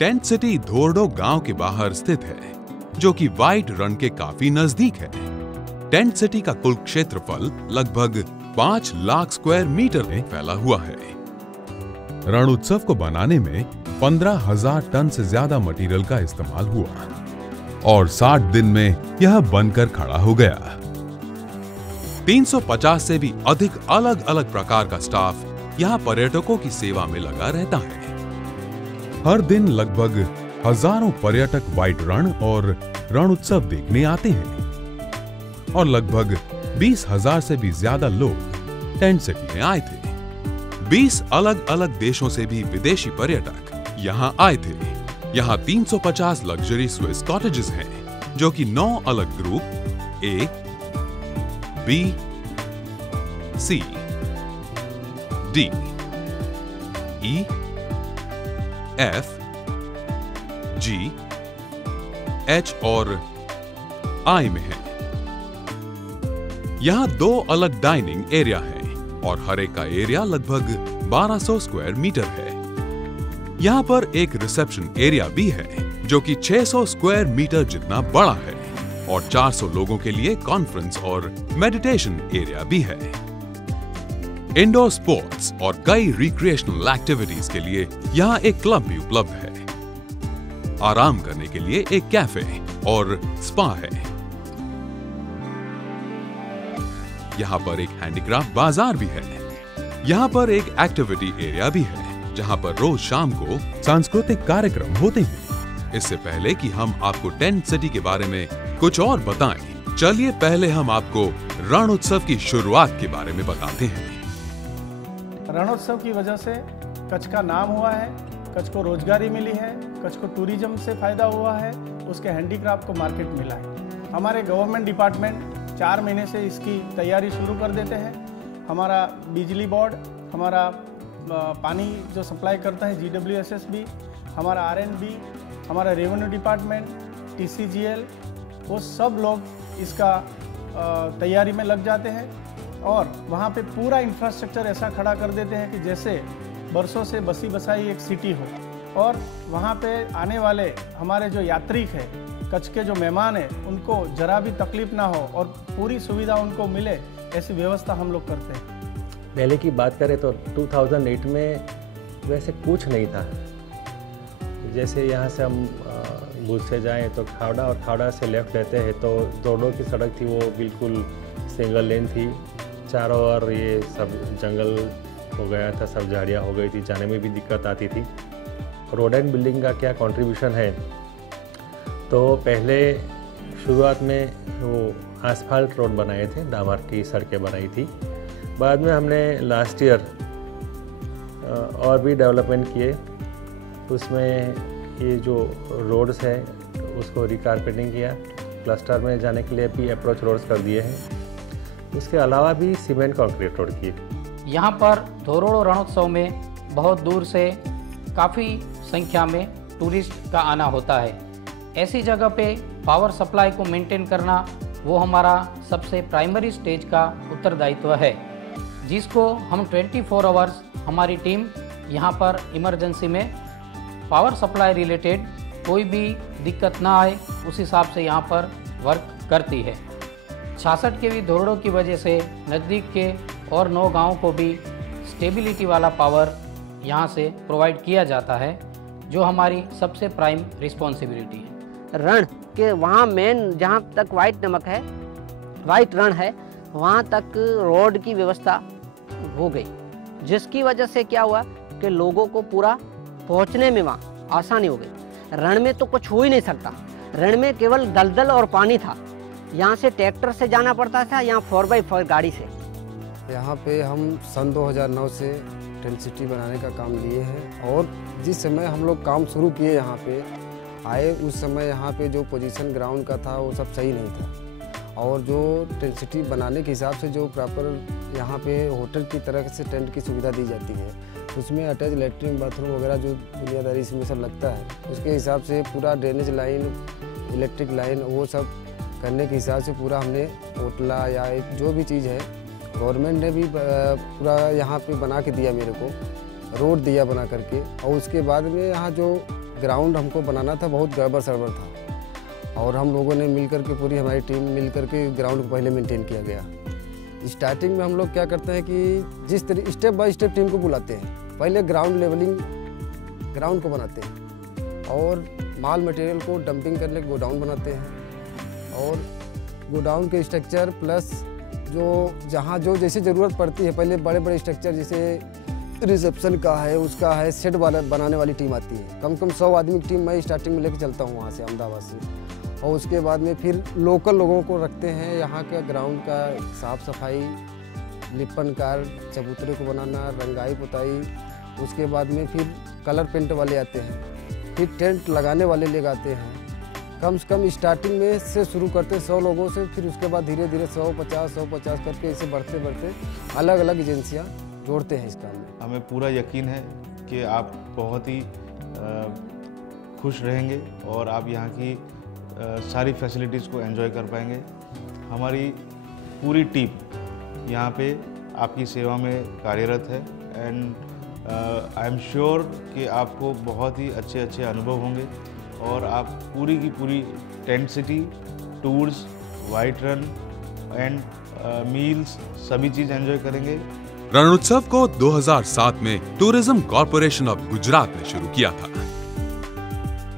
Tent city Dhordo गांव के बाहर स्थित है, जो कि व्हाइट रण के काफी नजदीक है। टेंट सिटी का कुल क्षेत्रफल लगभग 5 लाख स्क्वायर मीटर में फैला हुआ है। रण उत्सव को बनाने में 15,000 टन से ज्यादा मटेरियल का इस्तेमाल हुआ और 60 दिन में यह बनकर खड़ा हो गया। 350 से भी अधिक अलग अलग प्रकार का स्टाफ यहाँ पर्यटकों की सेवा में लगा रहता है। हर दिन लगभग हजारों पर्यटक व्हाइट रण और रण उत्सव देखने आते हैं और लगभग 20,000 से भी ज्यादा लोग टेंट सिटी में आए थे। 20 अलग अलग देशों से भी विदेशी पर्यटक यहाँ आए थे। यहाँ 350 लग्जरी स्विस कॉटेजेस हैं, जो कि 9 अलग group A, B, C, D, E, F, G, H और आई में है। यहाँ 2 अलग डाइनिंग एरिया है और हर एक का एरिया लगभग 1200 स्क्वायर मीटर है। यहाँ पर एक रिसेप्शन एरिया भी है, जो कि 600 स्क्वायर मीटर जितना बड़ा है और 400 लोगों के लिए कॉन्फ्रेंस और मेडिटेशन एरिया भी है। इंडोर स्पोर्ट्स और कई रिक्रिएशनल एक्टिविटीज के लिए यहाँ एक क्लब भी उपलब्ध है। आराम करने के लिए एक कैफे और स्पा है। यहाँ पर एक हैंडीक्राफ्ट बाजार भी है। यहाँ पर एक एक्टिविटी एरिया भी है, जहाँ पर रोज शाम को सांस्कृतिक कार्यक्रम होते हैं। इससे पहले कि हम आपको टेंट सिटी के बारे में कुछ और बताएं, चलिए पहले हम आपको रण उत्सव की शुरुआत के बारे में बताते हैं। रणोत्सव की वजह से कच्छ का नाम हुआ है, कच्छ को रोजगारी मिली है, कच्छ को टूरिज्म से फायदा हुआ है, उसके हैंडीक्राफ्ट को मार्केट मिला है। हमारे गवर्नमेंट डिपार्टमेंट 4 महीने से इसकी तैयारी शुरू कर देते हैं। हमारा बिजली बोर्ड, हमारा पानी जो सप्लाई करता है GWSSB, हमारा RNB, हमारा रेवेन्यू डिपार्टमेंट, TCGL, वो सब लोग इसका तैयारी में लग जाते हैं और वहाँ पे पूरा इंफ्रास्ट्रक्चर ऐसा खड़ा कर देते हैं कि जैसे बरसों से बसी बसाई एक सिटी हो। और वहाँ पे आने वाले हमारे जो यात्रिक है, कच्छ के जो मेहमान हैं, उनको जरा भी तकलीफ ना हो और पूरी सुविधा उनको मिले, ऐसी व्यवस्था हम लोग करते हैं। पहले की बात करें तो 2008 में वैसे कुछ नहीं था। जैसे यहाँ से हम भुज से जाएँ तो खावड़ा और खावड़ा से लेफ्ट लेते हैं तो धोरडो की सड़क थी, वो बिल्कुल सिंगल लेन थी। चारों ओर ये सब जंगल हो गया था, सब झाड़ियाँ हो गई थी, जाने में भी दिक्कत आती थी। रोड एंड बिल्डिंग का क्या कंट्रीब्यूशन है, तो पहले शुरुआत में वो आसफाल्ट रोड बनाए थे, डामर की सड़कें बनाई थी। बाद में हमने लास्ट ईयर और भी डेवलपमेंट किए। उसमें ये जो रोड्स है उसको रिकारपेटिंग किया, क्लस्टर में जाने के लिए भी अप्रोच रोड्स कर दिए हैं। उसके अलावा भी सीमेंट कंक्रीट रोड किए। यहाँ पर धोरडो रणोत्सव में बहुत दूर से काफ़ी संख्या में टूरिस्ट का आना होता है। ऐसी जगह पे पावर सप्लाई को मेंटेन करना वो हमारा सबसे प्राइमरी स्टेज का उत्तरदायित्व है, जिसको हम 24 आवर्स हमारी टीम यहाँ पर इमरजेंसी में पावर सप्लाई रिलेटेड कोई भी दिक्कत ना आए उस हिसाब से यहाँ पर वर्क करती है। 66 kV धोरडो की वजह से नज़दीक के और 9 गाँव को भी स्टेबिलिटी वाला पावर यहाँ से प्रोवाइड किया जाता है, जो हमारी सबसे प्राइम रिस्पॉन्सिबिलिटी है। रण के वहाँ मेन जहाँ तक वाइट नमक है, वाइट रण है, वहाँ तक रोड की व्यवस्था हो गई, जिसकी वजह से क्या हुआ कि लोगों को पूरा पहुँचने में वहाँ आसानी हो गई। रण में तो कुछ हो ही नहीं सकता, रण में केवल दलदल और पानी था। यहाँ से ट्रैक्टर से जाना पड़ता था, यहाँ 4x4 गाड़ी से। यहाँ पे हम सन 2009 से टेंट सिटी बनाने का काम लिए हैं और जिस समय हम लोग काम शुरू किए यहाँ पे आए, उस समय यहाँ पे जो पोजीशन ग्राउंड का था वो सब सही नहीं था। और जो टेंट सिटी बनाने के हिसाब से जो प्रॉपर यहाँ पे होटल की तरह से टेंट की सुविधा दी जाती है, उसमें अटैच लेटरिन बाथरूम वगैरह जो दुनियादारी इसमें सब लगता है, उसके हिसाब से पूरा ड्रेनेज लाइन, इलेक्ट्रिक लाइन, वो सब करने के हिसाब से पूरा हमने होटला या जो भी चीज़ है गवर्नमेंट ने भी पूरा यहाँ पे बना के दिया, मेरे को रोड दिया बना करके। और उसके बाद में यहाँ जो ग्राउंड हमको बनाना था, बहुत गड़बड़ सड़बड़ था और हम लोगों ने मिलकर के, पूरी हमारी टीम मिलकर के ग्राउंड को पहले मेंटेन किया गया। स्टार्टिंग में हम लोग क्या करते हैं कि जिस तरह स्टेप बाय स्टेप टीम को बुलाते हैं, पहले ग्राउंड लेवलिंग ग्राउंड को बनाते हैं और माल मटेरियल को डंपिंग करने के गोडाउन बनाते हैं और गोडाउन के स्ट्रक्चर प्लस जो जहाँ जो जैसे ज़रूरत पड़ती है, पहले बड़े बड़े स्ट्रक्चर जैसे रिसेप्शन का है, उसका है, सेट वाला बनाने वाली टीम आती है। कम से कम 100 आदमी की टीम मैं स्टार्टिंग में लेके चलता हूँ वहाँ से, अहमदाबाद से। और उसके बाद में फिर लोकल लोगों को रखते हैं, यहाँ के ग्राउंड का साफ़ सफाई, लिपन कार, चबूतरे को बनाना, रंगाई पुताई। उसके बाद में फिर कलर पेंट वाले आते हैं, फिर टेंट लगाने वाले ले आते हैं। कम से कम स्टार्टिंग में से शुरू करते हैं 100 लोगों से, फिर उसके बाद धीरे धीरे 150 करके ऐसे बढ़ते बढ़ते अलग अलग एजेंसियाँ जोड़ते हैं इस काम में। हमें पूरा यकीन है कि आप बहुत ही खुश रहेंगे और आप यहाँ की सारी फैसिलिटीज़ को एंजॉय कर पाएंगे। हमारी पूरी टीम यहाँ पे आपकी सेवा में कार्यरत है एंड आई एम श्योर कि आपको बहुत ही अच्छे अच्छे अनुभव होंगे और आप पूरी की पूरी tent city, tours, white run and meals सभी चीज़ एंजॉय करेंगे। रणोत्सव को 2007 में टूरिज्म कॉरपोरेशन ऑफ गुजरात ने शुरू किया था।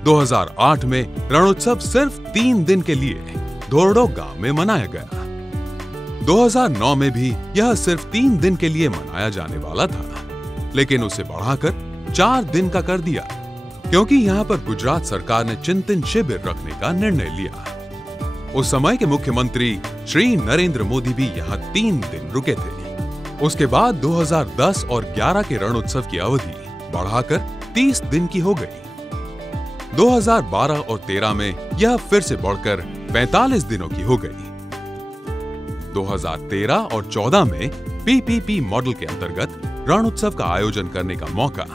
2008 में रणोत्सव सिर्फ 3 दिन के लिए धोरडो गांव में मनाया गया। 2009 में भी यह सिर्फ 3 दिन के लिए मनाया जाने वाला था, लेकिन उसे बढ़ाकर 4 दिन का कर दिया क्योंकि यहाँ पर गुजरात सरकार ने चिंतन शिविर रखने का निर्णय लिया। उस समय के मुख्यमंत्री श्री नरेंद्र मोदी भी यहाँ 3 दिन रुके थे। उसके बाद 2010 और 11 के रणोत्सव की अवधि बढ़ाकर 30 दिन की हो गई। 2012 और 13 में यह फिर से बढ़कर 45 दिनों की हो गई। 2013 और 14 में PPP मॉडल के अंतर्गत रणोत्सव का आयोजन करने का मौका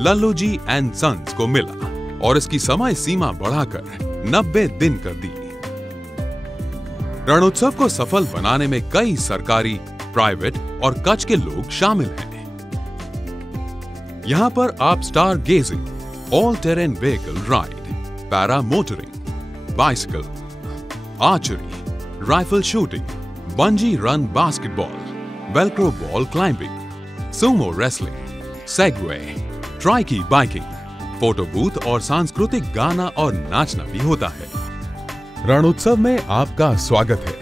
लल्लू जी एंड सन्स को मिला और इसकी समय सीमा बढ़ाकर 90 दिन कर दी। रणोत्सव को सफल बनाने में कई सरकारी, प्राइवेट और कच्छ के लोग शामिल हैं। यहां पर आप star gazing, all terrain vehicle ride, para motoring, bicycle, archery, rifle shooting, bungee run basketball, velcro ball climbing, sumo wrestling, segway, trikke biking, photo booth और सांस्कृतिक गाना और नाचना भी होता है। रणोत्सव में आपका स्वागत है।